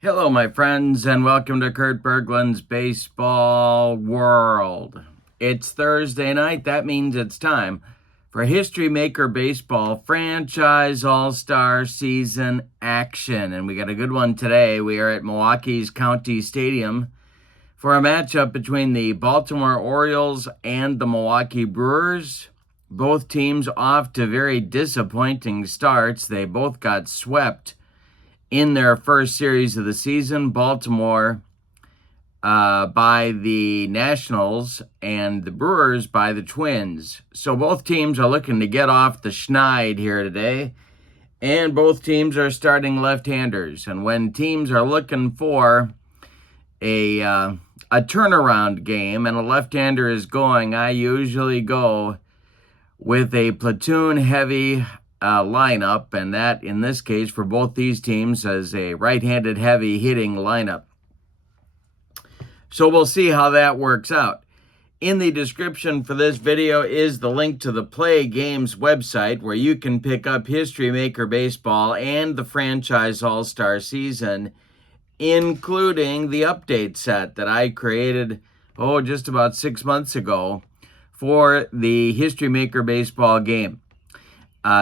Hello, my friends, and welcome to Kurt Berglund's Baseball World. It's Thursday night. That means it's time for History Maker Baseball Franchise All-Star Season action. And we got a good one today. We are at Milwaukee's County Stadium for a matchup between the Baltimore Orioles and the Milwaukee Brewers. Both teams off to very disappointing starts. They both got swept in their first series of the season. Baltimore by the Nationals and the Brewers by the Twins. So both teams are looking to get off the schneid here today, and both teams are starting left-handers. And when teams are looking for a turnaround game and a left-hander is going, I usually go with a platoon-heavy lineup, and that, in this case, for both these teams, is a right-handed heavy hitting lineup. So we'll see how that works out. In the description for this video is the link to the Play Games website where you can pick up History Maker Baseball and the Franchise All-Star Season, including the update set that I created, just about 6 months ago for the History Maker Baseball game.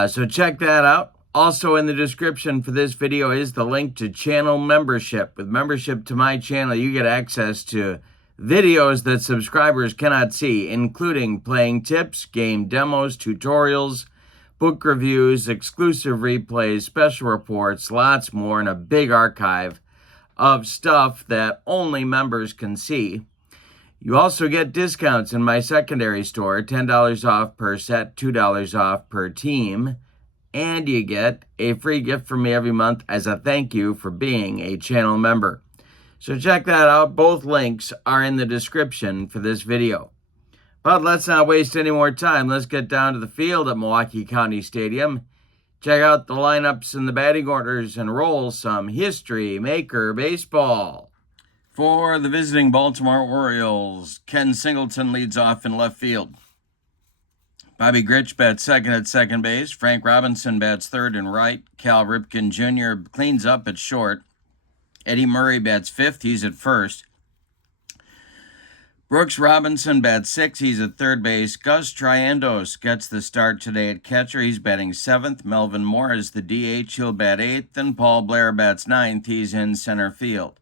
So check that out. Also in the description for this video is the link to channel membership. With membership to my channel, you get access to videos that subscribers cannot see, including playing tips, game demos, tutorials, book reviews, exclusive replays, special reports, lots more, and a big archive of stuff that only members can see. You also get discounts in my secondary store, $10 off per set, $2 off per team, and you get a free gift from me every month as a thank you for being a channel member. So check that out. Both links are in the description for this video. But let's not waste any more time. Let's get down to the field at Milwaukee County Stadium. Check out the lineups and the batting orders and roll some History Maker Baseball. For the visiting Baltimore Orioles, Ken Singleton leads off in left field. Bobby Grich bats second at second base. Frank Robinson bats third and right. Cal Ripken Jr. cleans up at short. Eddie Murray bats fifth. He's at first. Brooks Robinson bats sixth. He's at third base. Gus Triandos gets the start today at catcher. He's batting seventh. Melvin Moore is the DH. He'll bat eighth. And Paul Blair bats ninth. He's in center field.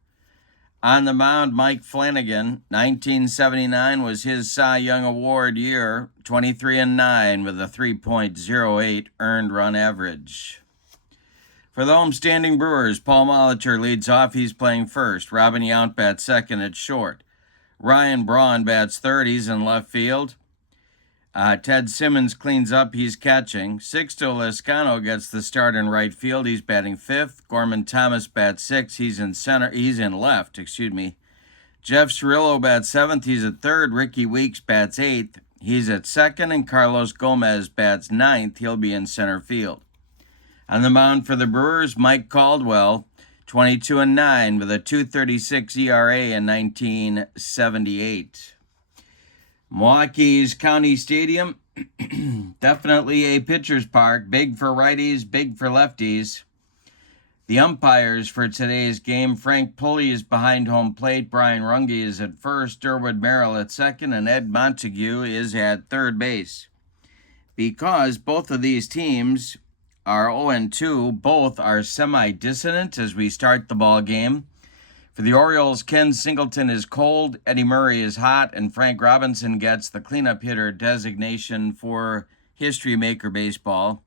On the mound, Mike Flanagan. 1979 was his Cy Young Award year, 23-9 with a 3.08 earned run average. For the homestanding Brewers, Paul Molitor leads off. He's playing first. Robin Yount bats second at short. Ryan Braun bats third. He's in left field. Ted Simmons cleans up. He's catching. Sixto Lezcano gets the start in right field. He's batting fifth. Gorman Thomas bats sixth. He's in left. Jeff Cirillo bats seventh. He's at third. Ricky Weeks bats eighth. He's at second. And Carlos Gomez bats ninth. He'll be in center field. On the mound for the Brewers, Mike Caldwell, 22-9 with a 2.36 ERA in 1978. Milwaukee's County Stadium, definitely a pitcher's park, big for righties, big for lefties. The umpires for today's game, Frank Pulley is behind home plate, Brian Runge is at first, Durwood Merrill at second, and Ed Montague is at third base. Because both of these teams are 0-2, both are semi-dissonant as we start the ball game. For the Orioles, Ken Singleton is cold, Eddie Murray is hot, and Frank Robinson gets the cleanup hitter designation for History Maker Baseball.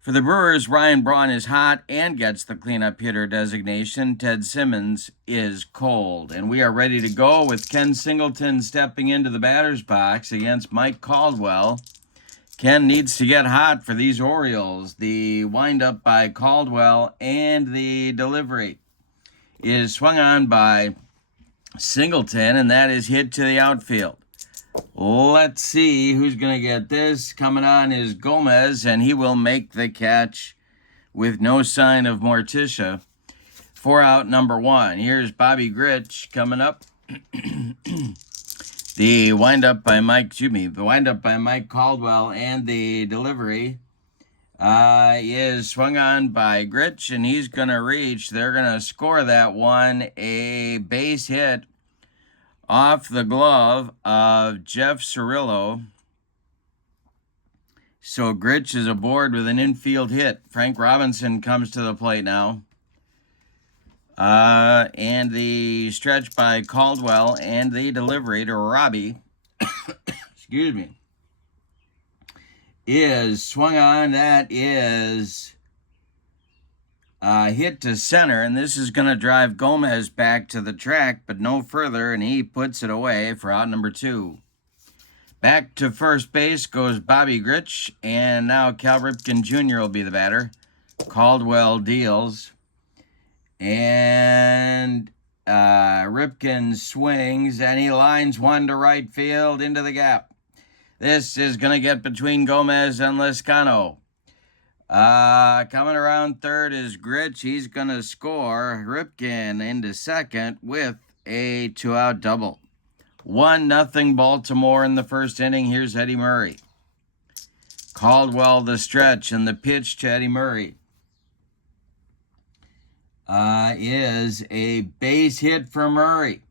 For the Brewers, Ryan Braun is hot and gets the cleanup hitter designation. Ted Simmons is cold. And we are ready to go with Ken Singleton stepping into the batter's box against Mike Caldwell. Ken needs to get hot for these Orioles. The windup by Caldwell and the delivery is swung on by Singleton, and that is hit to the outfield. Let's see who's going to get this. Coming on is Gomez, and he will make the catch with no sign of Morticia for out number one. Here's Bobby Grich coming up. The windup by Mike Caldwell and the delivery is swung on by Gritch, and he's going to reach. They're going to score that one. A base hit off the glove of Jeff Cirillo. So Gritch is aboard with an infield hit. Frank Robinson comes to the plate now. And the stretch by Caldwell and the delivery to Robbie, excuse me, is swung on. That is hit to center, and this is going to drive Gomez back to the track, but no further, and he puts it away for out number 2. Back to first base goes Bobby Gritch, and now Cal Ripken Jr. will be the batter. Caldwell deals, and Ripken swings, and he lines one to right field into the gap. This is going to get between Gomez and Lezcano. Coming around third is Gritch. He's going to score. Ripken into second with a 2-out double. 1-0 Baltimore in the first inning. Here's Eddie Murray. Caldwell the stretch, and the pitch to Eddie Murray is a base hit for Murray.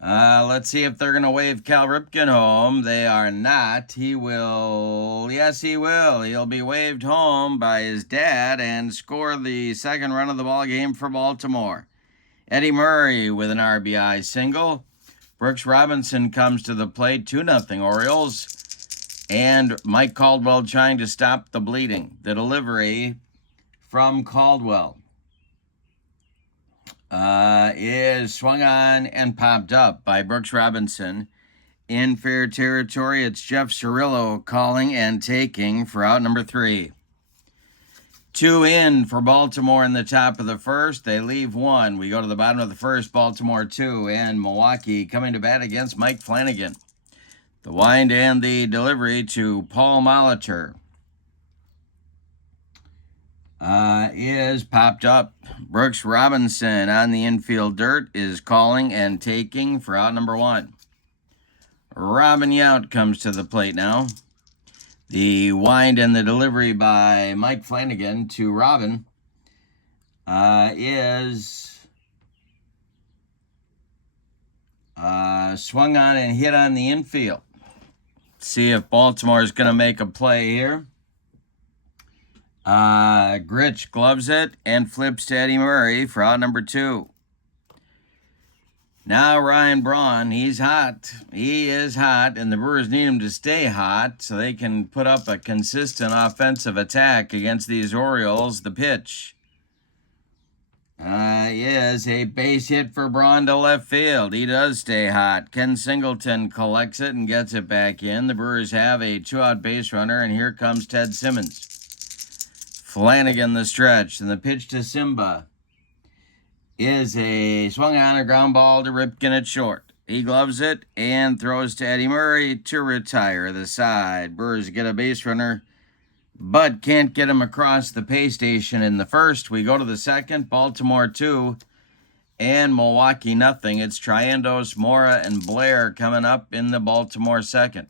Let's see if they're going to wave Cal Ripken home. They are not. He will. Yes, he will. He'll be waved home by his dad and score the second run of the ball game for Baltimore. Eddie Murray with an RBI single. Brooks Robinson comes to the plate, 2-0 Orioles. And Mike Caldwell trying to stop the bleeding. The delivery from Caldwell is swung on and popped up by Brooks Robinson. In fair territory, it's Jeff Cirillo calling and taking for out number 3. 2 in for Baltimore in the top of the first. They leave 1. We go to the bottom of the first, Baltimore 2, and Milwaukee coming to bat against Mike Flanagan. The wind and the delivery to Paul Molitor is popped up. Brooks Robinson on the infield dirt is calling and taking for out number 1. Robin Yount comes to the plate now. The wind and the delivery by Mike Flanagan to Robin is swung on and hit on the infield. See if Baltimore is going to make a play here. Gritch gloves it and flips to Eddie Murray for out number 2. Now Ryan Braun, he's hot. He is hot, and the Brewers need him to stay hot so they can put up a consistent offensive attack against these Orioles. The pitch is a base hit for Braun to left field. He does stay hot. Ken Singleton collects it and gets it back in. The Brewers have a 2-out base runner, and here comes Ted Simmons. Flanagan the stretch, and the pitch to Simba is a swung on a ground ball to Ripken at short. He gloves it and throws to Eddie Murray to retire the side. Brewers get a base runner, but can't get him across the pay station in the first. We go to the second, Baltimore 2 and Milwaukee 0. It's Triendos, Mora, and Blair coming up in the Baltimore second.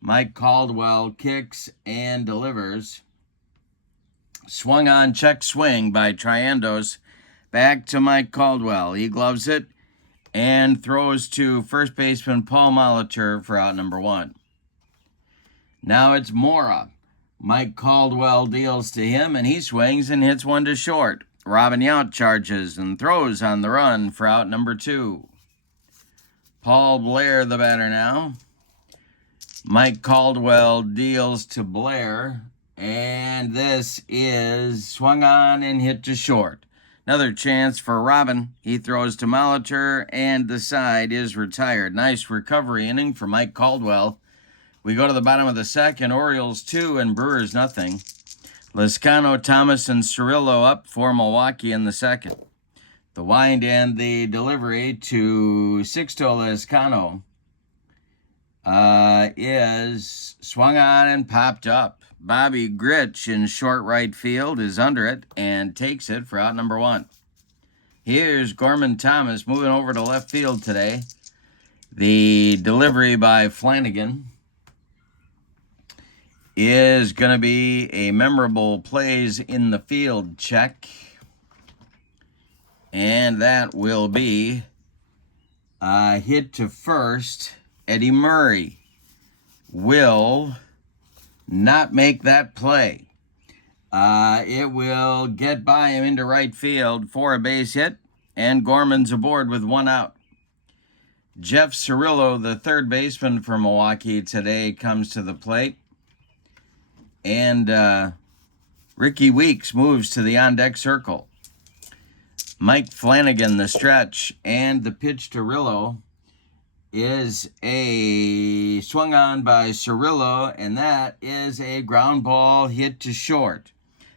Mike Caldwell kicks and delivers. Swung on check swing by Triendos. Back to Mike Caldwell. He gloves it and throws to first baseman Paul Molitor for out number 1. Now it's Mora. Mike Caldwell deals to him, and he swings and hits one to short. Robin Yount charges and throws on the run for out number 2. Paul Blair the batter now. Mike Caldwell deals to Blair, and this is swung on and hit to short. Another chance for Robin. He throws to Molitor, and the side is retired. Nice recovery inning for Mike Caldwell. We go to the bottom of the second. Orioles 2 and Brewers 0. Lezcano, Thomas, and Cirillo up for Milwaukee in the second. The wind and the delivery to Sixto Lezcano is swung on and popped up. Bobby Gritch in short right field is under it and takes it for out number 1. Here's Gorman Thomas moving over to left field today. The delivery by Flanagan is going to be a memorable plays in the field check. And that will be a hit to first. Eddie Murray will not make that play. It will get by him into right field for a base hit, and Gorman's aboard with one out. Jeff Cirillo, the third baseman for Milwaukee today, comes to the plate. And Ricky Weeks moves to the on-deck circle. Mike Flanagan, the stretch, and the pitch to Rillo is a swung on by Cirillo, and that is a ground ball hit to short.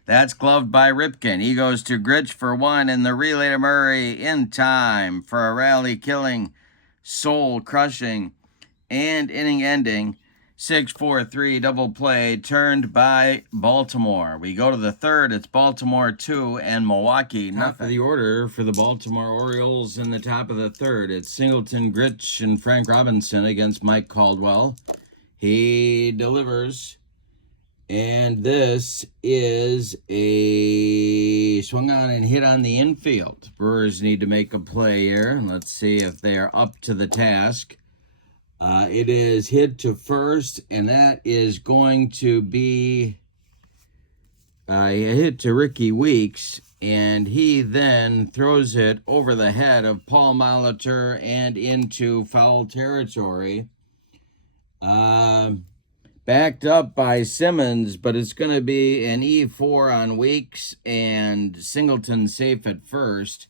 That's gloved by Ripken. He goes to Grich for one, and the relay to Murray in time for a rally-killing, soul-crushing, and inning-ending 6-4-3 double play turned by Baltimore. We go to the third. It's Baltimore 2 and Milwaukee nothing. Top of the order for the Baltimore Orioles in the top of the third. It's Singleton, Grich, and Frank Robinson against Mike Caldwell. He delivers. And this is a swung on and hit on the infield. Brewers need to make a play here. Let's see if they are up to the task. It is hit to first, and that is going to be a hit to Ricky Weeks, and he then throws it over the head of Paul Molitor and into foul territory. Backed up by Simmons, but it's going to be an E4 on Weeks, and Singleton safe at first.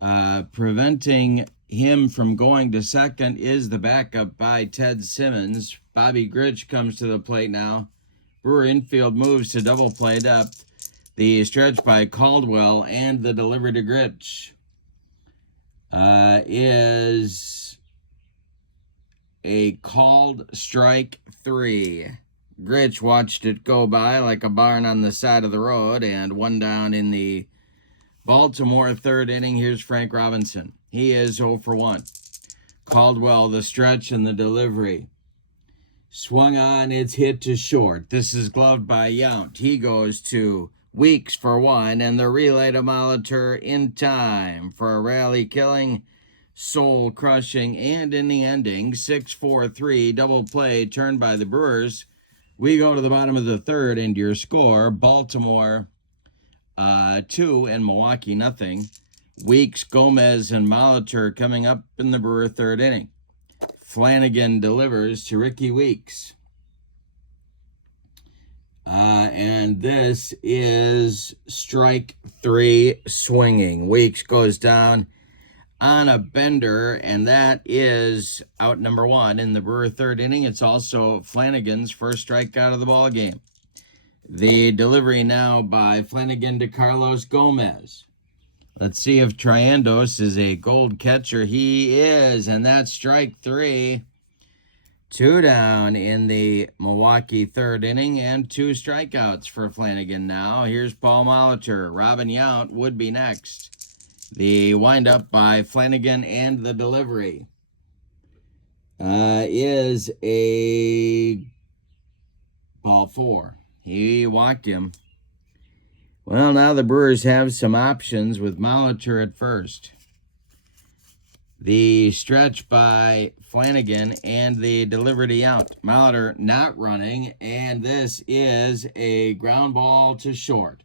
Preventing him from going to second is the backup by Ted Simmons. Bobby Grich comes to the plate now. Brewer infield moves to double play depth. The stretch by Caldwell and the delivery to Grich is a called strike 3. Grich watched it go by like a barn on the side of the road, and one down in the Baltimore third inning. Here's Frank Robinson. He is 0 for 1. Caldwell, the stretch and the delivery. Swung on, it's hit to short. This is gloved by Yount. He goes to Weeks for one, and the relay to Molitor in time for a rally-killing, soul-crushing, and in the ending, 6-4-3 double play turned by the Brewers. We go to the bottom of the third, and your score, Baltimore 2 and Milwaukee nothing. Weeks, Gomez, and Molitor coming up in the Brewer third inning. Flanagan delivers to Ricky Weeks. And this is strike 3 swinging. Weeks goes down on a bender, and that is out number 1 in the Brewer third inning. It's also Flanagan's first strikeout of the ball game. The delivery now by Flanagan to Carlos Gomez. Let's see if Triandos is a gold catcher. He is, and that's strike 3. 2 down in the Milwaukee third inning, and 2 strikeouts for Flanagan now. Here's Paul Molitor. Robin Yount would be next. The windup by Flanagan and the delivery is a ball 4. He walked him. Well, now the Brewers have some options with Molitor at first. The stretch by Flanagan and the delivery to Yount. Molitor not running, and this is a ground ball to short.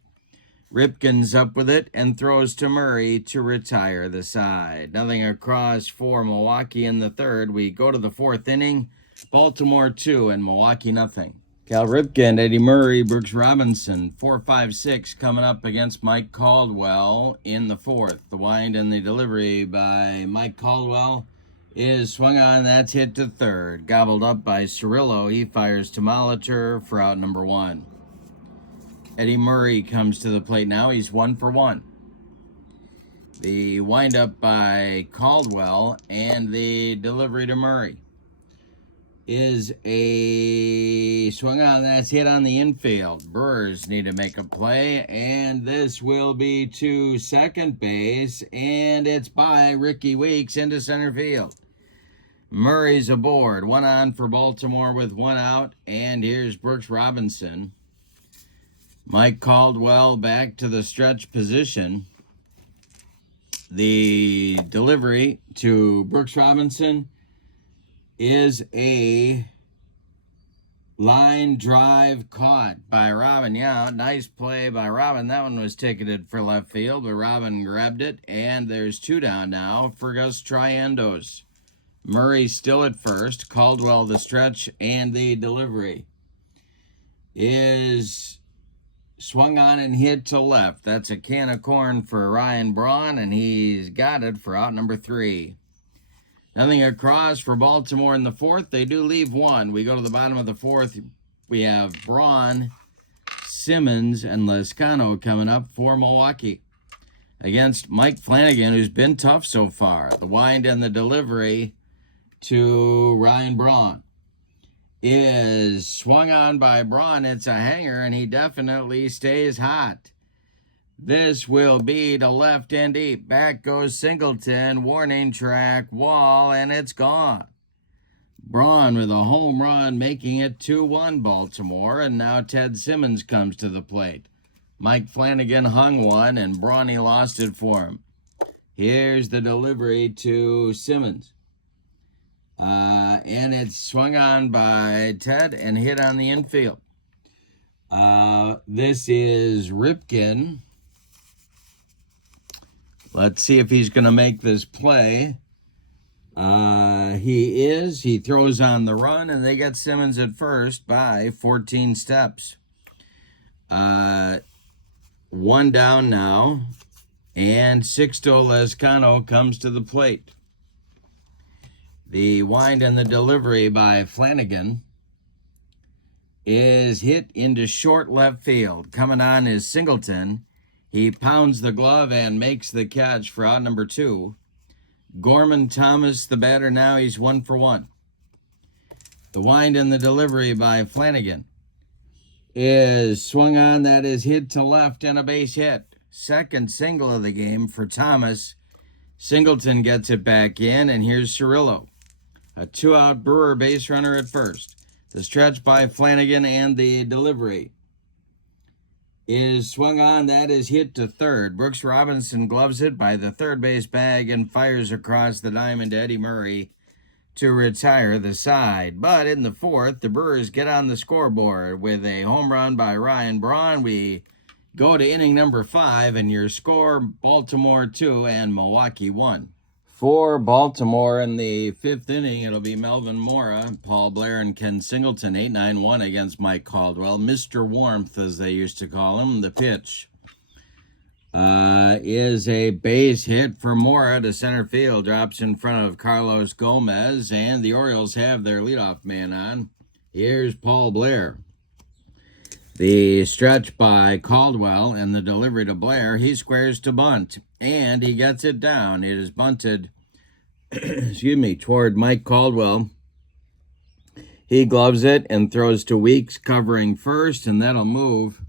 Ripken's up with it and throws to Murray to retire the side. Nothing across for Milwaukee in the third. We go to the fourth inning. Baltimore 2 and Milwaukee nothing. Cal Ripken, Eddie Murray, Brooks Robinson, 4-5-6 coming up against Mike Caldwell in the fourth. The wind and the delivery by Mike Caldwell is swung on. That's hit to third. Gobbled up by Cirillo. He fires to Molitor for out number 1. Eddie Murray comes to the plate now. He's 1 for 1. The windup by Caldwell and the delivery to Murray is a swung on. That's hit on the infield. Brewers need to make a play, and this will be to second base, and it's by Ricky Weeks into center field. Murray's aboard. One on for Baltimore with one out. And here's Brooks Robinson. Mike Caldwell back to the stretch position. The delivery to Brooks Robinson is a line drive caught by Robin. Yeah, nice play by Robin. That one was ticketed for left field, but Robin grabbed it, and there's two down now for Gus Triendos. Murray still at first. Caldwell the stretch, and the delivery is swung on and hit to left. That's a can of corn for Ryan Braun, and he's got it for out number 3. Nothing across for Baltimore in the 4th. They do leave one. We go to the bottom of the 4th. We have Braun, Simmons, and Lescano coming up for Milwaukee against Mike Flanagan, who's been tough so far. The wind and the delivery to Ryan Braun is swung on by Braun. It's a hanger, and he definitely stays hot. This will be to left and deep. Back goes Singleton. Warning track, wall, and it's gone. Braun with a home run, making it 2-1 Baltimore, and now Ted Simmons comes to the plate. Mike Flanagan hung one, and Brawny lost it for him. Here's the delivery to Simmons. And it's swung on by Ted and hit on the infield. This is Ripken. Let's see if he's going to make this play. He is. He throws on the run, and they get Simmons at first by 14 steps. One down now, and Sixto Lescano comes to the plate. The wind and the delivery by Flanagan is hit into short left field. Coming on is Singleton. He pounds the glove and makes the catch for out number 2. Gorman Thomas, the batter now, he's 1 for 1. The wind and the delivery by Flanagan is swung on. That is hit to left and a base hit. Second single of the game for Thomas. Singleton gets it back in, and here's Cirillo. A 2-out Brewer base runner at first. The stretch by Flanagan and the delivery is swung on. That is hit to third. Brooks Robinson gloves it by the third base bag and fires across the diamond to Eddie Murray to retire the side. But in the 4th, the Brewers get on the scoreboard with a home run by Ryan Braun. We go to inning number 5, and your score, Baltimore 2 and Milwaukee 1. For Baltimore in the 5th inning, it'll be Melvin Mora, Paul Blair, and Ken Singleton, 8-9-1 against Mike Caldwell. Mr. Warmth, as they used to call him. The pitch is a base hit for Mora to center field. Drops in front of Carlos Gomez, and the Orioles have their leadoff man on. Here's Paul Blair. The stretch by Caldwell and the delivery to Blair. He squares to bunt, and he gets it down. It is bunted, toward Mike Caldwell. He gloves it and throws to Weeks covering first, and that'll move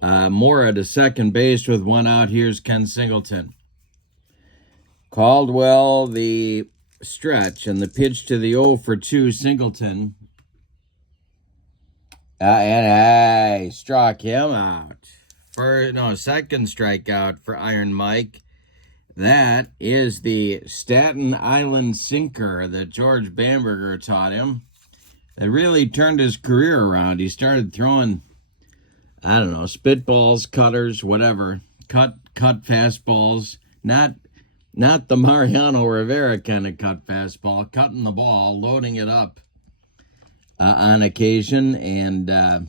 Mora to second base with one out. Here's Ken Singleton. Caldwell, the stretch, and the pitch to the 0 for 2 Singleton. And I struck him out. Second strikeout for Iron Mike. That is the Staten Island sinker that George Bamberger taught him. That really turned his career around. He started throwing, spitballs, cutters, whatever. Cut fastballs. Not the Mariano Rivera kind of cut fastball. Cutting the ball, loading it up on occasion, and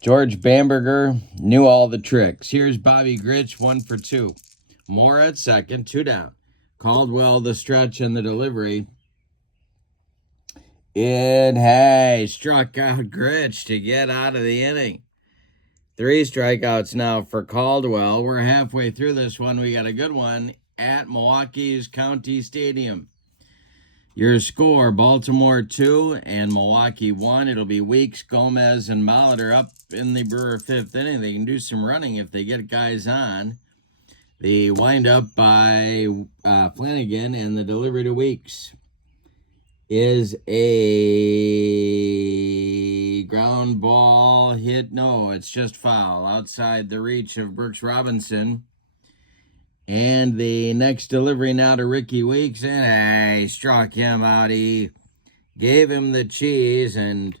George Bamberger knew all the tricks. Here's Bobby Grich, 1 for 2. Moore at second, 2 down. Caldwell the stretch and the delivery. It struck out Grich to get out of the inning. 3 strikeouts now for Caldwell. We're halfway through this one. We got a good one at Milwaukee's County Stadium. Your score, Baltimore 2 and Milwaukee 1. It'll be Weeks, Gomez, and Molitor up in the Brewer 5th inning. They can do some running if they get guys on. The wind-up by Flanagan and the delivery to Weeks. is a ground ball hit. No, it's just foul outside the reach of Brooks Robinson. And the next delivery now to Ricky Weeks, and he struck him out. He gave him the cheese, and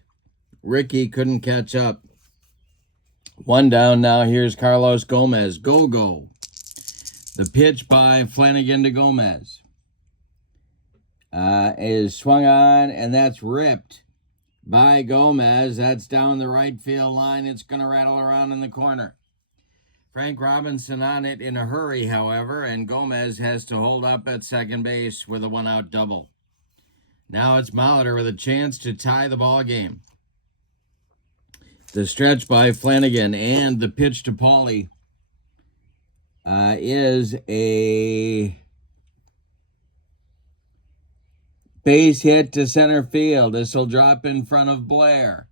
Ricky couldn't catch up. One down now. Here's Carlos Gomez. Go. The pitch by Flanagan to Gomez is swung on, and that's ripped by Gomez. That's down the right field line. It's going to rattle around in the corner. Frank Robinson on it in a hurry, however, and Gomez has to hold up at second base with a one-out double. Now it's Molitor with a chance to tie the ball game. The stretch by Flanagan and the pitch to Paulie is a base hit to center field. This will drop in front of Blair.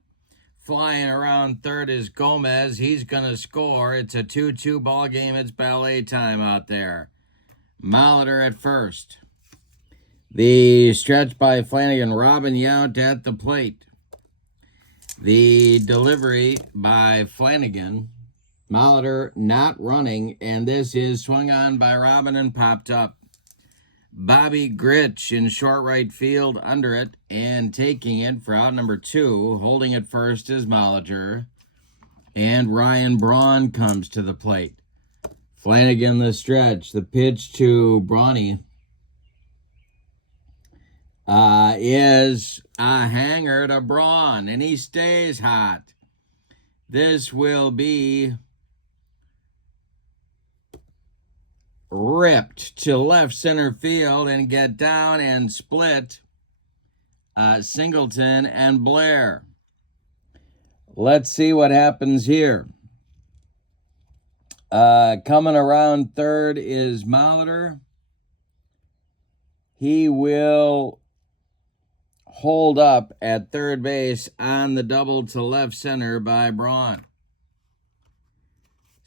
Flying around third is Gomez. He's going to score. It's a 2-2 ball game. It's ballet time out there. Molitor at first. The stretch by Flanagan. Robin Yount at the plate. The delivery by Flanagan. Molitor not running, and this is swung on by Robin and popped up. Bobby Grich in short right field under it and taking it for out number 2. Holding it first is Molitor. And Ryan Braun comes to the plate. Flanagan the stretch. The pitch to Brawny is a hanger to Braun, and he stays hot. This will be ripped to left center field and get down and split Singleton and Blair. Let's see what happens here. Coming around third is Molitor. He will hold up at third base on the double to left center by Braun.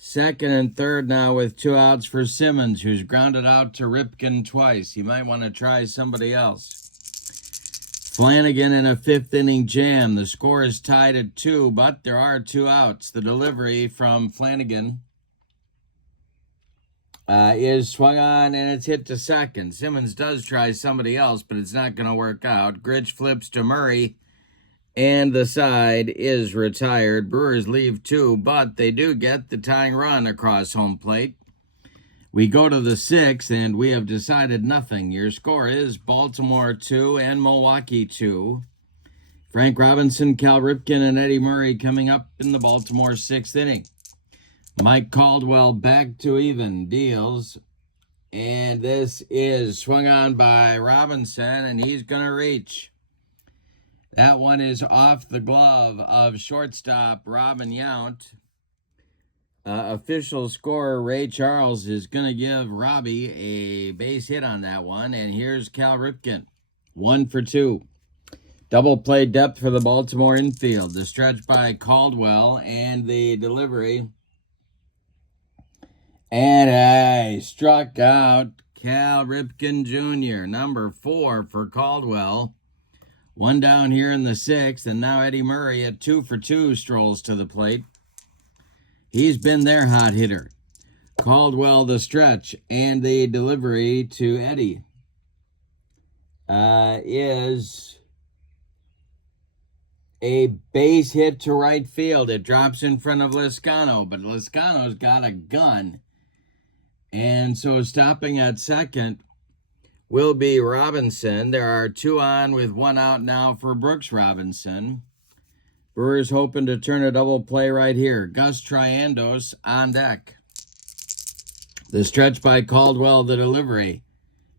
Second and third now with 2 outs for Simmons, who's grounded out to Ripken twice. He might want to try somebody else. Flanagan in a 5th inning jam. The score is tied at 2, but there are 2 outs. The delivery from Flanagan is swung on, and it's hit to second. Simmons does try somebody else, but it's not going to work out. Grich flips to Murray, and the side is retired. Brewers leave 2, but they do get the tying run across home plate. We go to the 6th, and we have decided nothing. Your score is Baltimore 2 and Milwaukee 2. Frank Robinson, Cal Ripken, and Eddie Murray coming up in the Baltimore 6th inning. Mike Caldwell back to even deals, and this is swung on by Robinson, and he's going to reach. That one is off the glove of shortstop Robin Yount. Official scorer Ray Charles is going to give Robbie a base hit on that one, and here's Cal Ripken, 1 for 2. Double play depth for the Baltimore infield. The stretch by Caldwell and the delivery. And I struck out Cal Ripken Jr., number 4 for Caldwell. 1 down here in the 6th, and now Eddie Murray at 2 for 2 strolls to the plate. He's been their hot hitter. Caldwell the stretch, and the delivery to Eddie is a base hit to right field. It drops in front of Lizcano, but Lizcano's got a gun. And so stopping at second will be Robinson. There are 2 on with 1 out now for Brooks Robinson. Brewers hoping to turn a double play right here. Gus Triandos on deck. The stretch by Caldwell, the delivery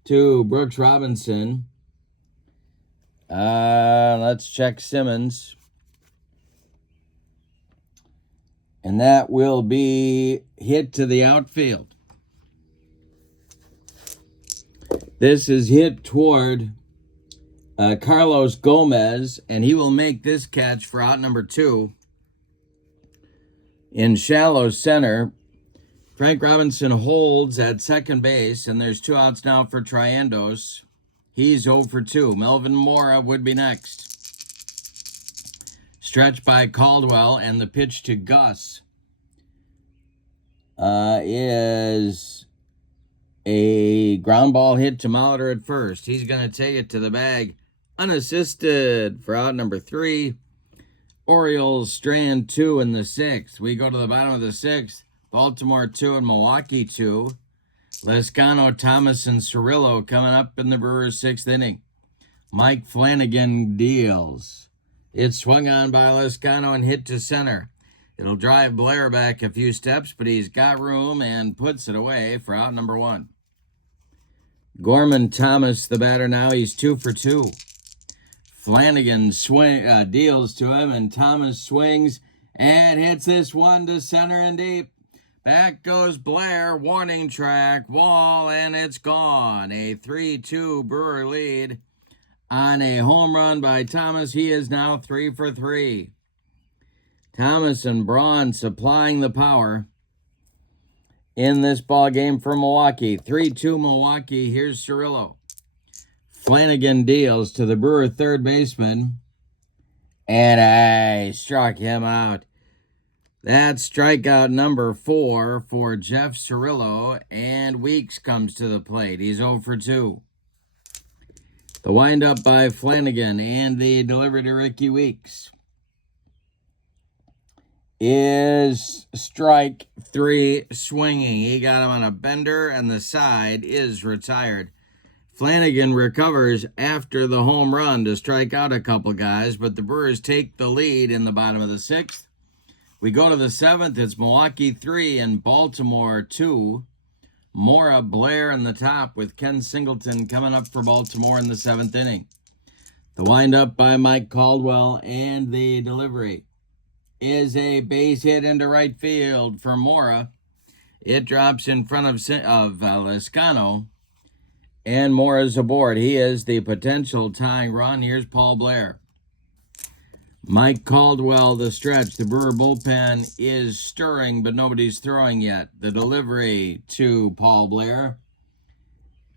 to Brooks Robinson. Let's check Simmons. And that will be hit to the outfield. This is hit toward Carlos Gomez, and he will make this catch for out number 2 in shallow center. Frank Robinson holds at second base, and there's 2 outs now for Triandos. He's 0 for 2. Melvin Mora would be next. Stretch by Caldwell, and the pitch to Gus is a ground ball hit to Molitor at first. He's going to take it to the bag unassisted for out number 3. Orioles strand 2 in the 6th. We go to the bottom of the 6th. Baltimore 2 and Milwaukee 2. Lescano, Thomas, and Cirillo coming up in the Brewers' 6th inning. Mike Flanagan deals. It's swung on by Lescano and hit to center. It'll drive Blair back a few steps, but he's got room and puts it away for out number 1. Gorman Thomas, the batter now. He's 2 for 2. Flanagan deals to him, and Thomas swings and hits this one to center and deep. Back goes Blair, warning track, wall, and it's gone. A 3-2 Brewer lead on a home run by Thomas. He is now 3 for 3. Thomas and Braun supplying the power in this ball game for Milwaukee. 3-2 Milwaukee. Here's Cirillo. Flanagan deals to the Brewer third baseman, and I struck him out. That's strikeout number 4 for Jeff Cirillo, and Weeks comes to the plate. He's 0 for 2. The windup by Flanagan and the delivery to Ricky Weeks is strike 3 swinging. He got him on a bender, and the side is retired. Flanagan recovers after the home run to strike out a couple guys, but the Brewers take the lead in the bottom of the 6th. We go to the 7th. It's Milwaukee 3 and Baltimore 2. Mora, Blair in the top with Ken Singleton coming up for Baltimore in the 7th inning. The windup by Mike Caldwell, and the delivery is a base hit into right field for Mora. It drops in front of Lescano, and Mora's aboard. He is the potential tying run. Here's Paul Blair. Mike Caldwell, the stretch. The Brewer bullpen is stirring, but nobody's throwing yet. The delivery to Paul Blair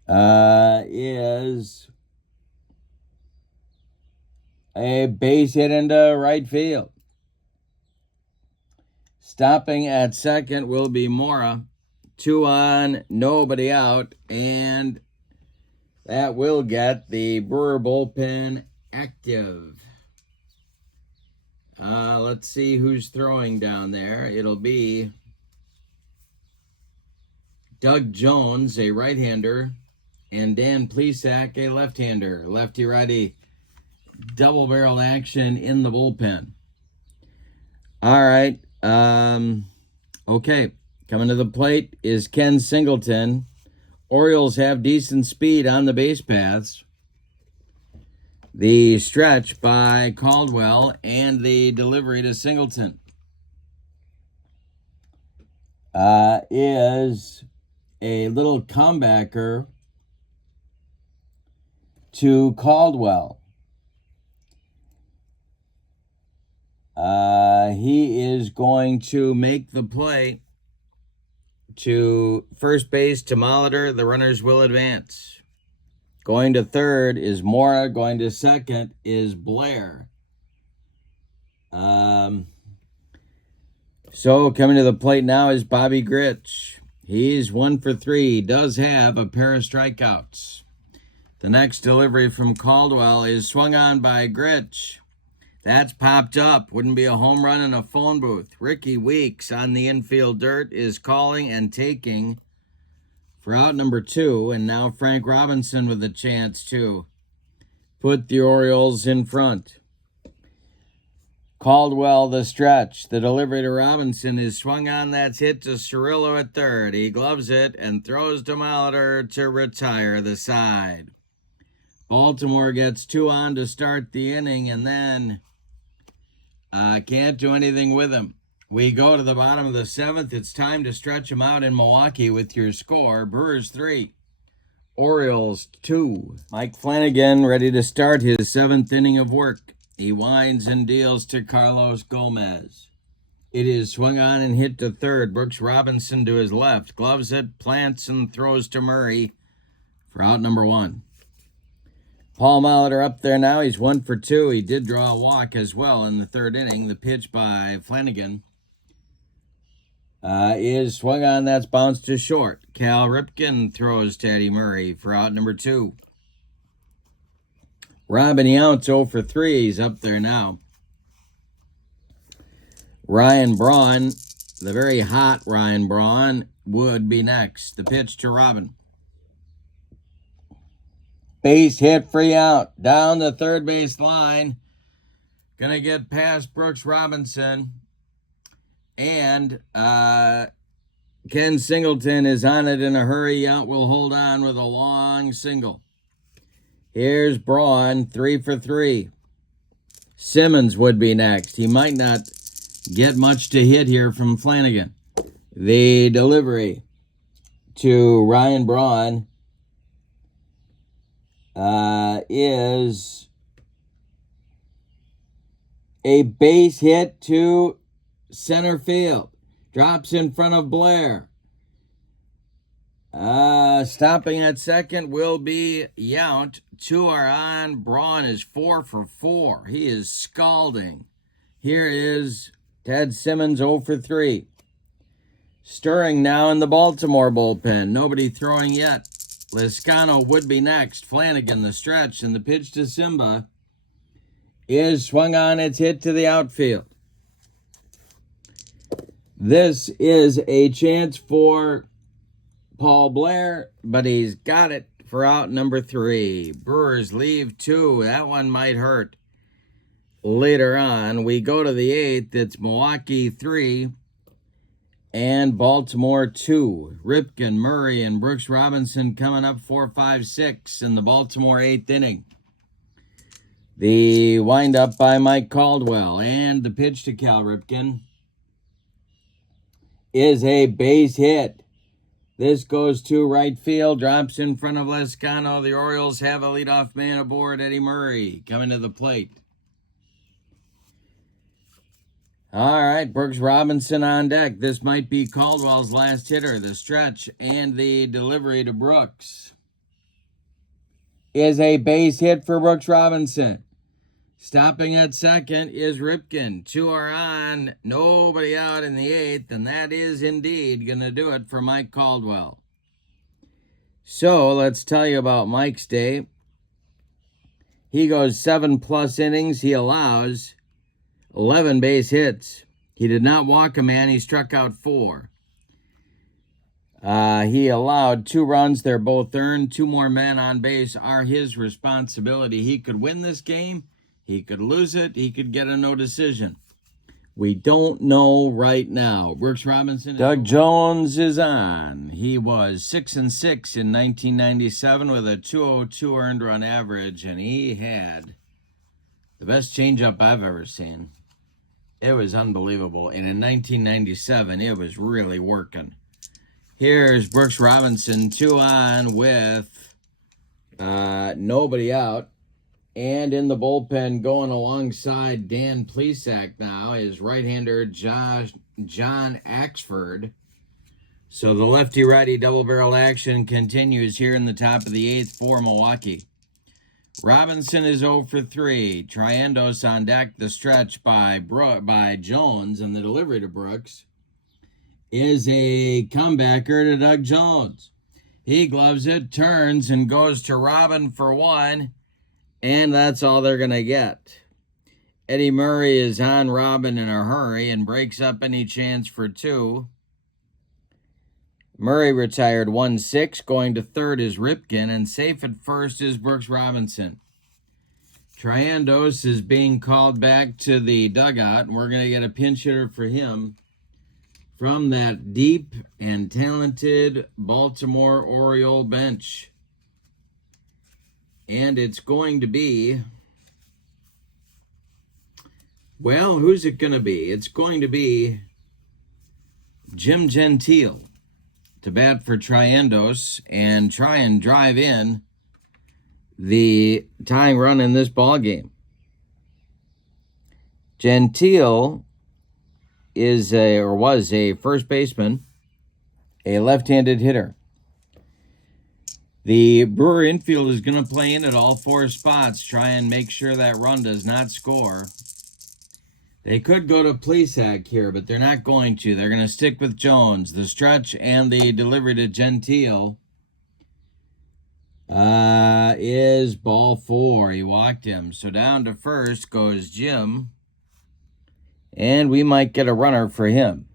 is a base hit into right field. Stopping at second will be Mora. 2 on, nobody out, and that will get the Brewer bullpen active. Let's see who's throwing down there. It'll be Doug Jones, a right-hander, and Dan Plesac, a left-hander. Lefty-righty double-barrel action in the bullpen. All right. Okay. Coming to the plate is Ken Singleton. Orioles have decent speed on the base paths. The stretch by Caldwell and the delivery to Singleton is a little comebacker to Caldwell. He is going to make the play to first base to Molitor. The runners will advance. Going to third is Mora. Going to second is Blair. So coming to the plate now is Bobby Grich. He's 1 for 3. Does have a pair of strikeouts. The next delivery from Caldwell is swung on by Grich. That's popped up. Wouldn't be a home run in a phone booth. Ricky Weeks on the infield dirt is calling and taking for out number 2, and now Frank Robinson with a chance to put the Orioles in front. Caldwell, the stretch. The delivery to Robinson is swung on. That's hit to Cirillo at third. He gloves it and throws to Molitor to retire the side. Baltimore gets 2 on to start the inning, and then can't do anything with him. We go to the bottom of the 7th. It's time to stretch them out in Milwaukee with your score. Brewers 3, Orioles 2. Mike Flanagan ready to start his 7th inning of work. He winds and deals to Carlos Gomez. It is swung on and hit to third. Brooks Robinson to his left. Gloves it, plants, and throws to Murray for out number 1. Paul Molitor up there now. He's 1 for 2. He did draw a walk as well in the third inning. The pitch by Flanagan is swung on. That's bounced to short. Cal Ripken throws to Eddie Murray for out number 2. Robin Yount's 0 for 3. He's up there now. Ryan Braun, the very hot Ryan Braun, would be next. The pitch to Robin. Base hit, free out. Down the third base line. Gonna get past Brooks Robinson. And Ken Singleton is on it in a hurry. Yount will hold on with a long single. Here's Braun, 3 for 3. Simmons would be next. He might not get much to hit here from Flanagan. The delivery to Ryan Braun is a base hit to center field. Drops in front of Blair. Stopping at second will be Yount. 2 are on. Braun is 4 for 4. He is scalding. Here is Ted Simmons 0 for 3. Stirring now in the Baltimore bullpen. Nobody throwing yet. Liscano would be next. Flanagan the stretch, and the pitch to Simba is swung on. It's hit to the outfield. This is a chance for Paul Blair, but he's got it for out number 3. Brewers leave 2. That one might hurt. Later on, we go to the 8th. It's Milwaukee 3 and Baltimore 2. Ripken, Murray, and Brooks Robinson coming up 4, 5, 6 in the Baltimore 8th inning. The windup by Mike Caldwell, and the pitch to Cal Ripken is a base hit. This goes to right field, drops in front of Liscano. The Orioles have a leadoff man aboard, Eddie Murray, coming to the plate. All right, Brooks Robinson on deck. This might be Caldwell's last hitter. The stretch and the delivery to Brooks is a base hit for Brooks Robinson. Stopping at second is Ripken. 2 are on, nobody out in the 8th, and that is indeed going to do it for Mike Caldwell. So let's tell you about Mike's day. He goes 7+ innings. He allows 11 base hits. He did not walk a man. He struck out 4. He allowed 2 runs. They're both earned. 2 more men on base are his responsibility. He could win this game. He could lose it. He could get a no decision. We don't know right now. Brooks Robinson. Doug Jones is on. He was 6-6 in 1997 with a 202 earned run average, and he had the best changeup I've ever seen. It was unbelievable. And in 1997, it was really working. Here's Brooks Robinson, 2 on with nobody out. And in the bullpen, going alongside Dan Plesac now, is right-hander John Axford. So the lefty-righty double-barrel action continues here in the top of the 8th for Milwaukee. Robinson is 0 for 3. Triendos on deck. The stretch by Jones, and the delivery to Brooks is a comebacker to Doug Jones. He gloves it, turns, and goes to Robin for 1. And that's all they're going to get. Eddie Murray is on Robin in a hurry and breaks up any chance for 2. Murray retired 1-6. Going to third is Ripken, and safe at first is Brooks Robinson. Triendos is being called back to the dugout, and we're going to get a pinch hitter for him from that deep and talented Baltimore Oriole bench. And it's going to be, well, who's it going to be? It's going to be Jim Gentile to bat for Triendos and try and drive in the tying run in this ball game. Gentile is was a first baseman, a left-handed hitter. The Brewer infield is going to play in at all four spots, try and make sure that run does not score. They could go to Plesac here, but they're not going to. They're going to stick with Jones. The stretch and the delivery to Gentile is ball 4. He walked him. So down to first goes Jim. And we might get a runner for him.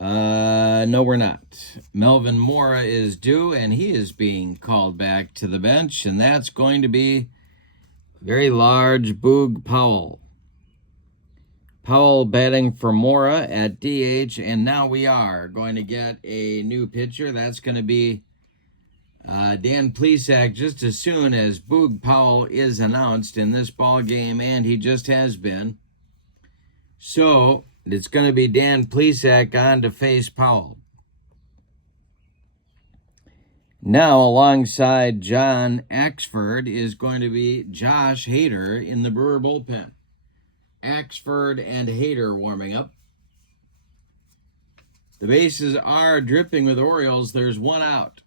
No, we're not. Melvin Mora is due, and he is being called back to the bench, and that's going to be very large Boog Powell. Powell batting for Mora at DH, and now we are going to get a new pitcher. That's going to be Dan Plesac just as soon as Boog Powell is announced in this ball game, and he just has been. So it's going to be Dan Plesac on to face Powell. Now, alongside John Axford is going to be Josh Hader in the Brewer bullpen. Axford and Hader warming up. The bases are dripping with Orioles. There's one out.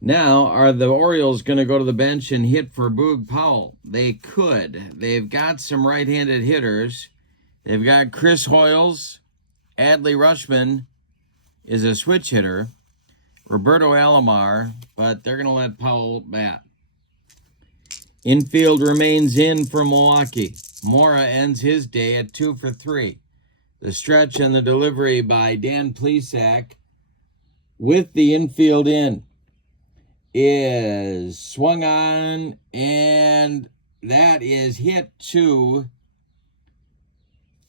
Now, are the Orioles going to go to the bench and hit for Boog Powell? They could. They've got some right-handed hitters. They've got Chris Hoyles. Adley Rutschman is a switch hitter. Roberto Alomar, but they're going to let Powell bat. Infield remains in for Milwaukee. Mora ends his day at 2 for 3. The stretch and the delivery by Dan Plesac with the infield in is swung on, and that is hit to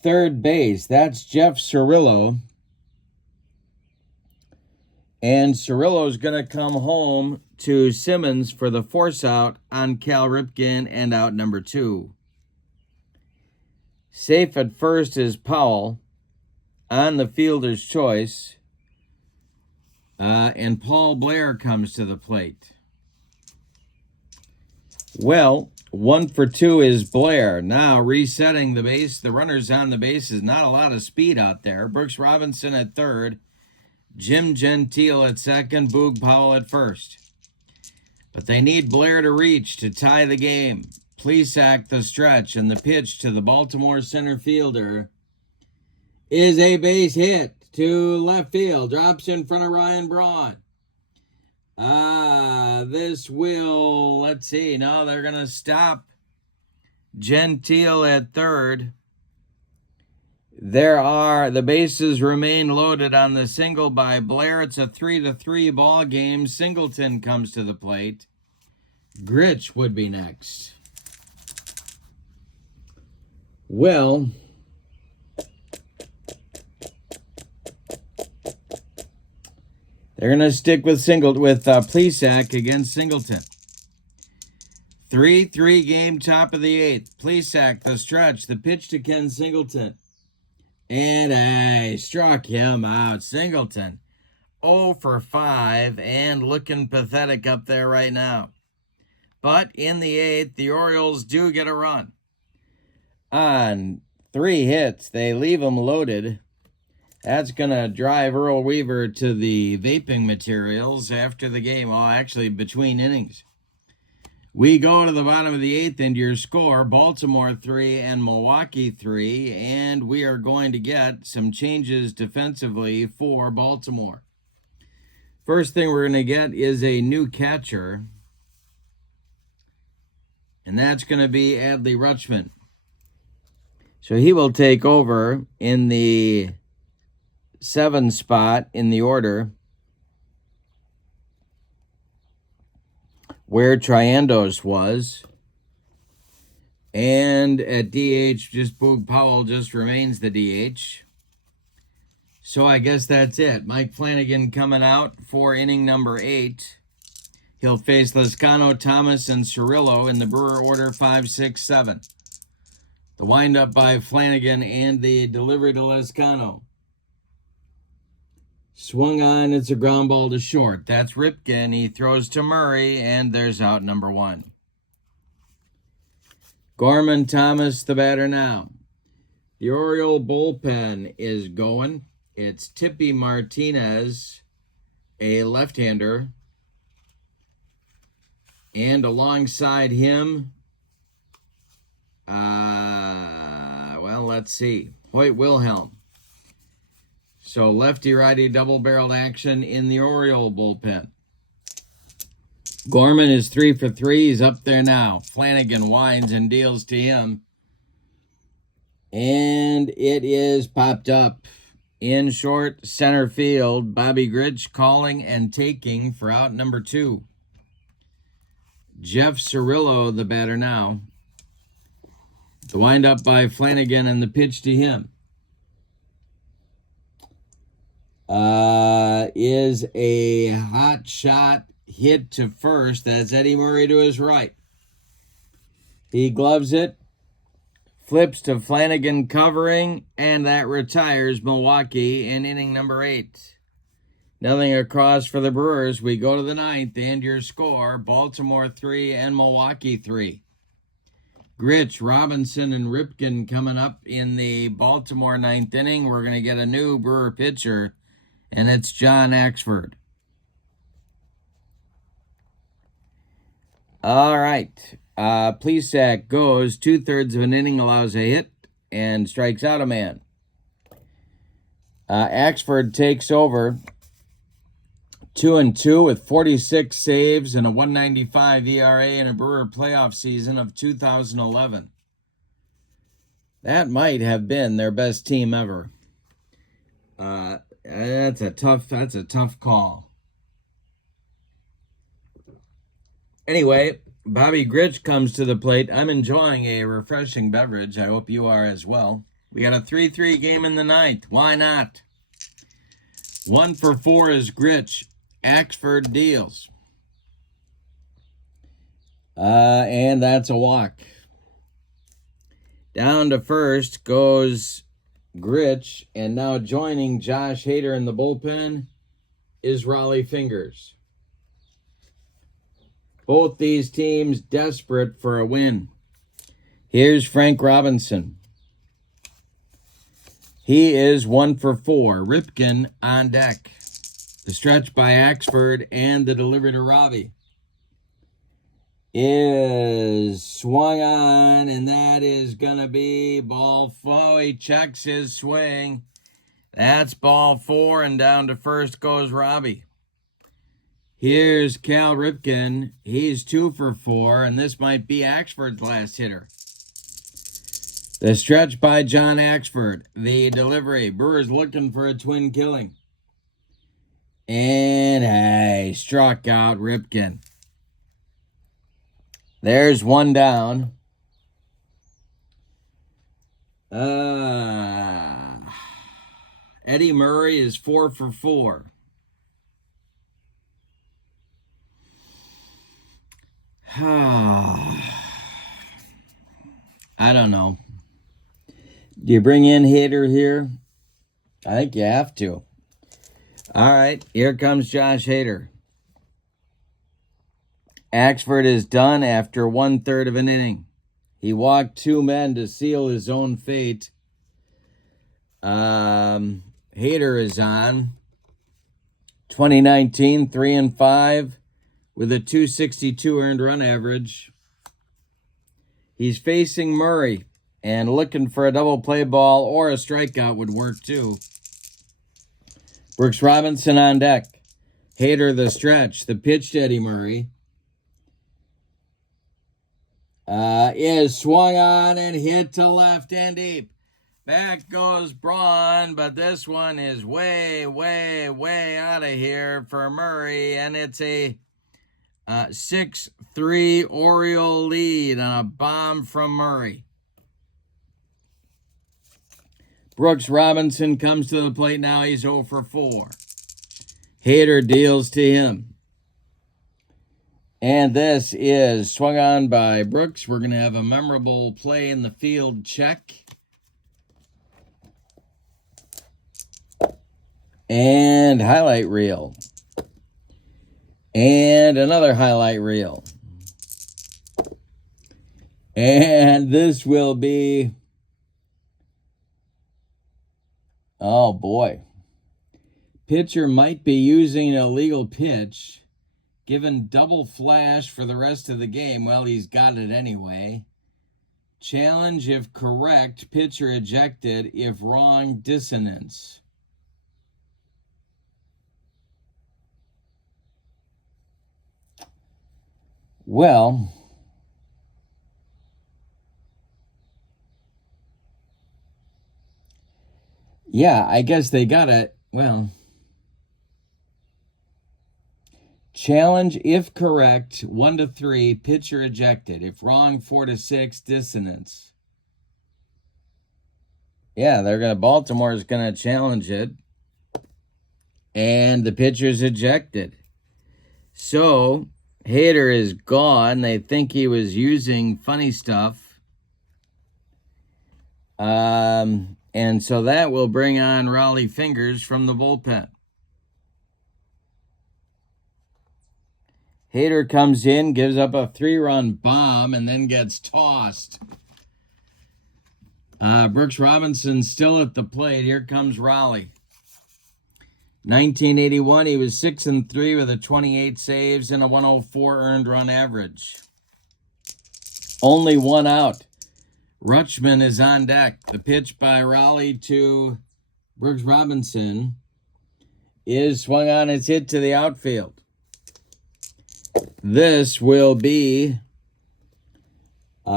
third base. That's Jeff Cirillo. And Cirillo's going to come home to Simmons for the force out on Cal Ripken and out number 2. Safe at first is Powell on the fielder's choice. And Paul Blair comes to the plate. Well, 1 for 2 is Blair. Now resetting the base. The runners on the base is not a lot of speed out there. Brooks Robinson at third. Jim Gentile at second. Boog Powell at first. But they need Blair to reach to tie the game. Plesac the stretch, and the pitch to the Baltimore center fielder is a base hit to left field. Drops in front of Ryan Braun. This will, let's see, no, they're going to stop Gentile at third. The bases remain loaded on the single by Blair. It's a 3-3 ball game. Singleton comes to the plate. Gritch would be next. Well, they're going to stick with Plesac against Singleton. 3-3 game, top of the 8th. Plesac the stretch. The pitch to Ken Singleton. And I struck him out. Singleton 0 for 5 and looking pathetic up there right now. But in the 8th, the Orioles do get a run. On 3 hits, they leave them loaded. That's going to drive Earl Weaver to the vaping materials after the game. Well, actually, between innings. We go to the bottom of the 8th, and your score, Baltimore 3 and Milwaukee 3, and we are going to get some changes defensively for Baltimore. First thing we're going to get is a new catcher, and that's going to be Adley Rutschman. So he will take over in the 7 spot in the order, where Triandos was. And at DH, just Boog Powell just remains the DH. So I guess that's it. Mike Flanagan coming out for inning number 8. He'll face Lezcano, Thomas, and Cirillo in the Brewer order 5, 6, 7. The windup by Flanagan and the delivery to Lezcano. Swung on, it's a ground ball to short. That's Ripken. He throws to Murray, and there's out number 1. Gorman Thomas, the batter now. The Oriole bullpen is going. It's Tippy Martinez, a left-hander. And alongside him, well, let's see, Hoyt Wilhelm. So lefty-righty double-barreled action in the Oriole bullpen. Gorman is 3 for 3. He's up there now. Flanagan winds and deals to him. And it is popped up. In short center field, Bobby Grich calling and taking for out number 2. Jeff Cirillo, the batter now. The windup by Flanagan and the pitch to him is a hot shot hit to first. That's Eddie Murray to his right. He gloves it, flips to Flanagan covering, and that retires Milwaukee in inning number 8. Nothing across for the Brewers. We go to the 9th, and your score, Baltimore 3 and Milwaukee 3. Grich, Robinson, and Ripken coming up in the Baltimore 9th inning. We're going to get a new Brewer pitcher, and it's John Axford. All right. Plesac goes 2/3 of an inning, allows a hit, and strikes out a man. Axford takes over 2-2 with 46 saves and a 1.95 ERA in a Brewer playoff season of 2011. That might have been their best team ever. That's a tough call. Anyway, Bobby Grich comes to the plate. I'm enjoying a refreshing beverage. I hope you are as well. We got a 3-3 game in the 9th. Why not? 1 for 4 is Grich. Axford deals. And that's a walk. Down to first goes Grich, and now joining Josh Hader in the bullpen is Raleigh Fingers. Both these teams desperate for a win. Here's Frank Robinson. He is 1 for 4. Ripken on deck. The stretch by Axford and the delivery to Robbie is swung on, and that is going to be ball 4. He checks his swing. That's ball 4, and down to first goes Robbie. Here's Cal Ripken. He's 2 for 4, and this might be Axford's last hitter. The stretch by John Axford. The delivery. Brewers looking for a twin killing. And hey, struck out Ripken. There's one down. Eddie Murray is 4 for 4. I don't know. Do you bring in Hader here? I think you have to. All right, here comes Josh Hader. Axford is done after 1/3 of an inning. He walked 2 men to seal his own fate. Hader is on. 2019, 3-5 with a 262 earned run average. He's facing Murray and looking for a double play ball or a strikeout would work too. Brooks Robinson on deck. Hader the stretch. The pitch to Eddie Murray is swung on and hit to left and deep. Back goes Braun, but this one is way, way, way out of here for Murray, and it's a 6-3 Oriole lead on a bomb from Murray. Brooks Robinson comes to the plate now. He's 0 for 4. Hader deals to him. And this is swung on by Brooks. We're going to have a memorable play in the field check. And highlight reel. And another highlight reel. And this will be, oh boy, Pitcher might be using an illegal pitch. Given double flash for the rest of the game. Well, he's got it anyway. Challenge if correct. Pitcher ejected. If wrong, dissonance. Well, yeah, I guess they got it. Well, challenge if correct, 1 to 3, pitcher ejected. If wrong, 4 to 6, dissonance. Yeah, Baltimore's gonna challenge it. And the pitcher's ejected. So Hader is gone. They think he was using funny stuff. And so that will bring on Raleigh Fingers from the bullpen. Hader comes in, gives up a 3-run bomb, and then gets tossed. Brooks Robinson still at the plate. Here comes Raleigh. 1981, he was 6-3 with a 28 saves and a 104 earned run average. Only one out. Rutschman is on deck. The pitch by Raleigh to Brooks Robinson is swung on. It's hit to the outfield. This will be coming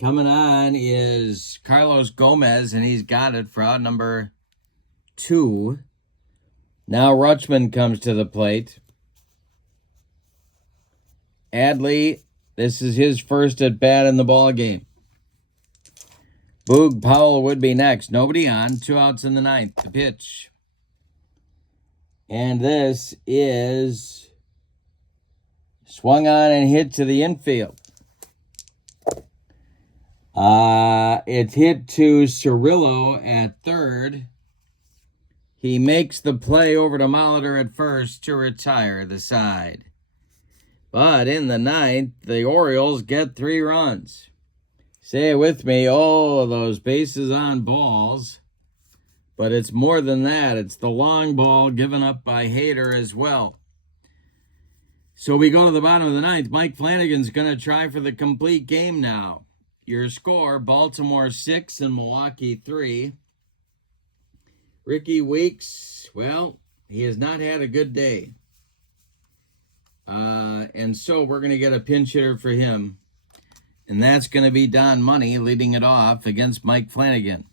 on is Carlos Gomez, and he's got it for out number 2. Now Rutschman comes to the plate. Adley, this is his first at bat in the ball game. Boog Powell would be next. Nobody on. 2 outs in the 9th. The pitch. And this is swung on and hit to the infield. It's hit to Cirillo at third. He makes the play over to Molitor at first to retire the side. But in the 9th, the Orioles get 3 runs. Say it with me. Oh, those bases on balls. But it's more than that. It's the long ball given up by Hader as well. So we go to the bottom of the 9th. Mike Flanagan's going to try for the complete game now. Your score, Baltimore 6 and Milwaukee 3. Ricky Weeks, well, he has not had a good day. And so we're going to get a pinch hitter for him. And that's going to be Don Money leading it off against Mike Flanagan.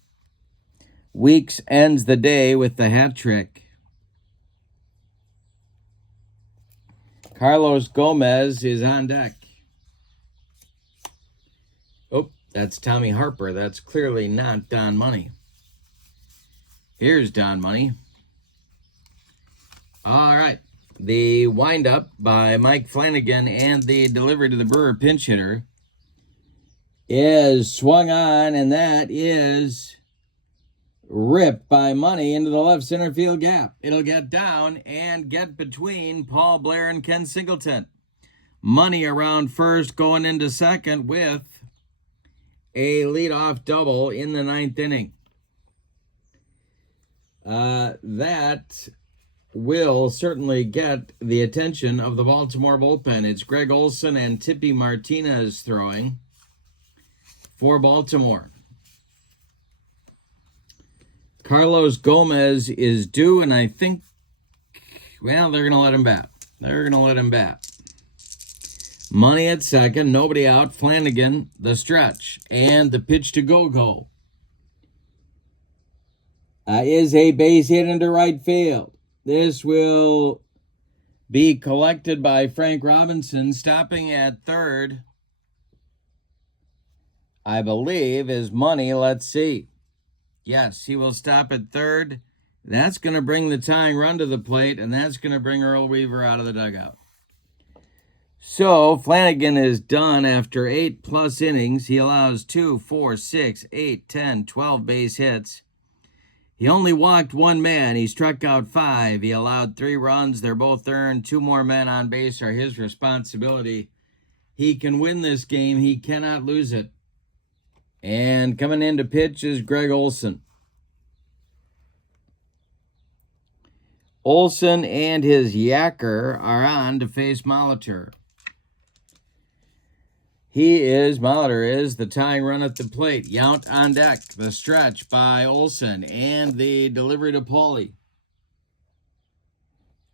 Weeks ends the day with the hat trick. Carlos Gomez is on deck. Oh, that's Tommy Harper. That's clearly not Don Money. Here's Don Money. All right. The windup by Mike Flanagan and the delivery to the Brewer pinch hitter is swung on, and that is ripped by Money into the left center field gap. It'll get down and get between Paul Blair and Ken Singleton. Money around first, going into second with a leadoff double in the 9th inning. That will certainly get the attention of the Baltimore bullpen. It's Greg Olson and Tippy Martinez throwing for Baltimore. Carlos Gomez is due, and I think, well, they're going to let him bat. They're going to let him bat. Money at second, nobody out. Flanagan, the stretch, and the pitch to go-go is a base hit into right field. This will be collected by Frank Robinson, stopping at third. I believe is Money. Let's see. Yes, he will stop at third. That's going to bring the tying run to the plate, and that's going to bring Earl Weaver out of the dugout. So Flanagan is done after 8+ innings. He allows 2, 4, 6, 8, 10, 12 base hits. He only walked 1 man. He struck out 5. He allowed 3 runs. They're both earned. 2 more men on base are his responsibility. He can win this game. He cannot lose it. And coming in to pitch is Greg Olson. Olson and his Yacker are on to face Molitor. Molitor is the tying run at the plate. Yount on deck. The stretch by Olson and the delivery to Paulie.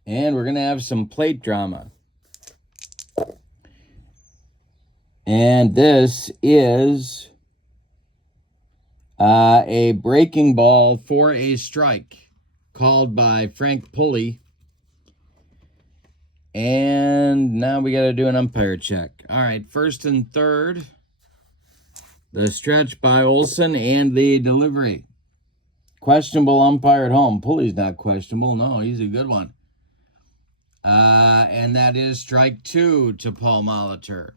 And we're going to have some plate drama. And this is a breaking ball for a strike called by Frank Pulley. And now we got to do an umpire check. All right, first and third. The stretch by Olson and the delivery. Questionable umpire at home. Pulley's not questionable. No, he's a good one. And that is strike 2 to Paul Molitor.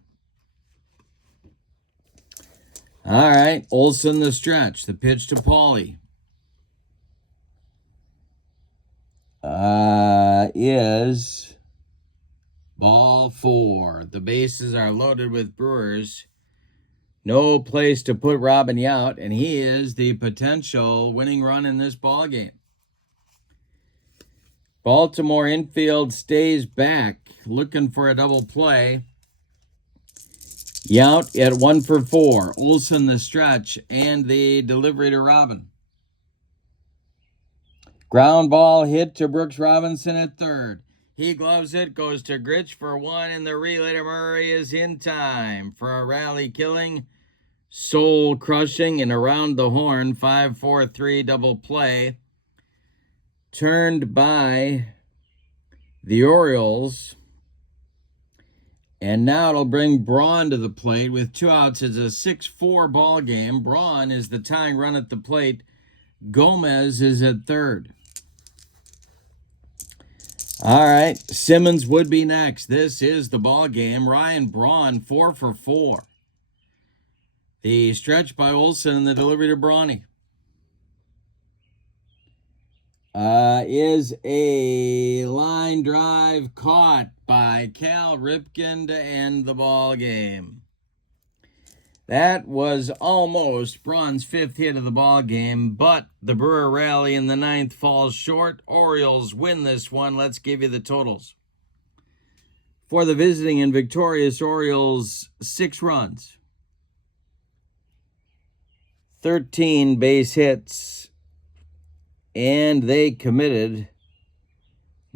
All right, Olson the stretch. The pitch to Paulie is ball 4. The bases are loaded with Brewers. No place to put Robin Yount, and he is the potential winning run in this ball game. Baltimore infield stays back, looking for a double play. Yount at 1 for 4. Olson the stretch and the delivery to Robin. Ground ball hit to Brooks Robinson at third. He gloves it, goes to Gritch for 1, and the relay to Murray is in time for a rally-killing, soul-crushing, and around the horn 5-4-3 double play. Turned by the Orioles. And now it'll bring Braun to the plate with 2 outs. It's a 6-4 ball game. Braun is the tying run at the plate. Gomez is at third. All right, Simmons would be next. This is the ball game. Ryan Braun 4 for 4. The stretch by Olson and the delivery to Brawny. Is a line drive caught by Cal Ripken to end the ball game. That was almost Braun's 5th hit of the ball game, but the Brewer rally in the 9th falls short. Orioles win this one. Let's give you the totals. For the visiting and victorious Orioles, 6 runs, 13 base hits, and they committed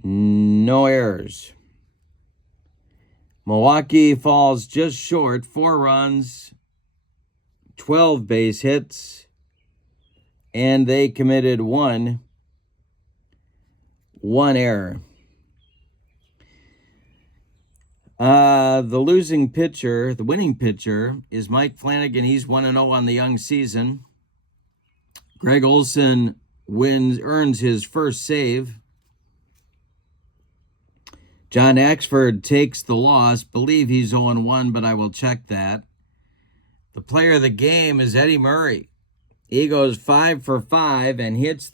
no errors. Milwaukee falls just short, 4 runs, 12 base hits, and they committed one error. The losing pitcher, the winning pitcher, is Mike Flanagan. He's 1-0 on the young season. Greg Olson earns his first save. John Axford takes the loss. Believe he's 0-1, but I will check that. The player of the game is Eddie Murray. He goes 5 for 5 and hits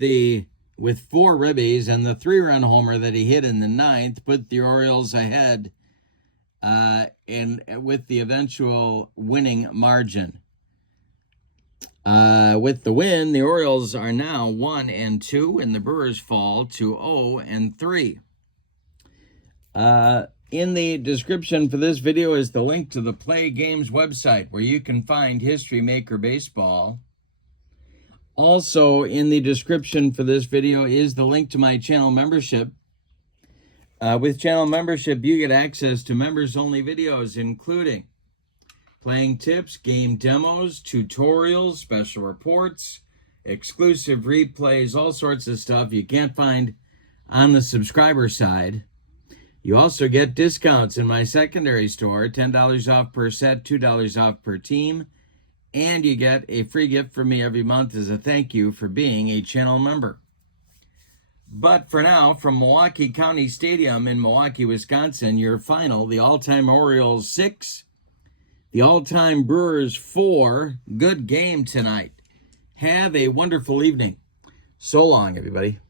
with 4 ribbies, and the 3-run homer that he hit in the 9th put the Orioles ahead and with the eventual winning margin. With the win, the Orioles are now 1-2, and the Brewers fall to 0-3. In the description for this video is the link to the Play Games website where you can find History Maker Baseball. Also, in the description for this video is the link to my channel membership. With channel membership, you get access to members-only videos, including playing tips, game demos, tutorials, special reports, exclusive replays, all sorts of stuff you can't find on the subscriber side. You also get discounts in my secondary store, $10 off per set, $2 off per team, and you get a free gift from me every month as a thank you for being a channel member. But for now, from Milwaukee County Stadium in Milwaukee, Wisconsin, your final, the all-time Orioles 6, the all-time Brewers 4. Good game tonight. Have a wonderful evening. So long, everybody.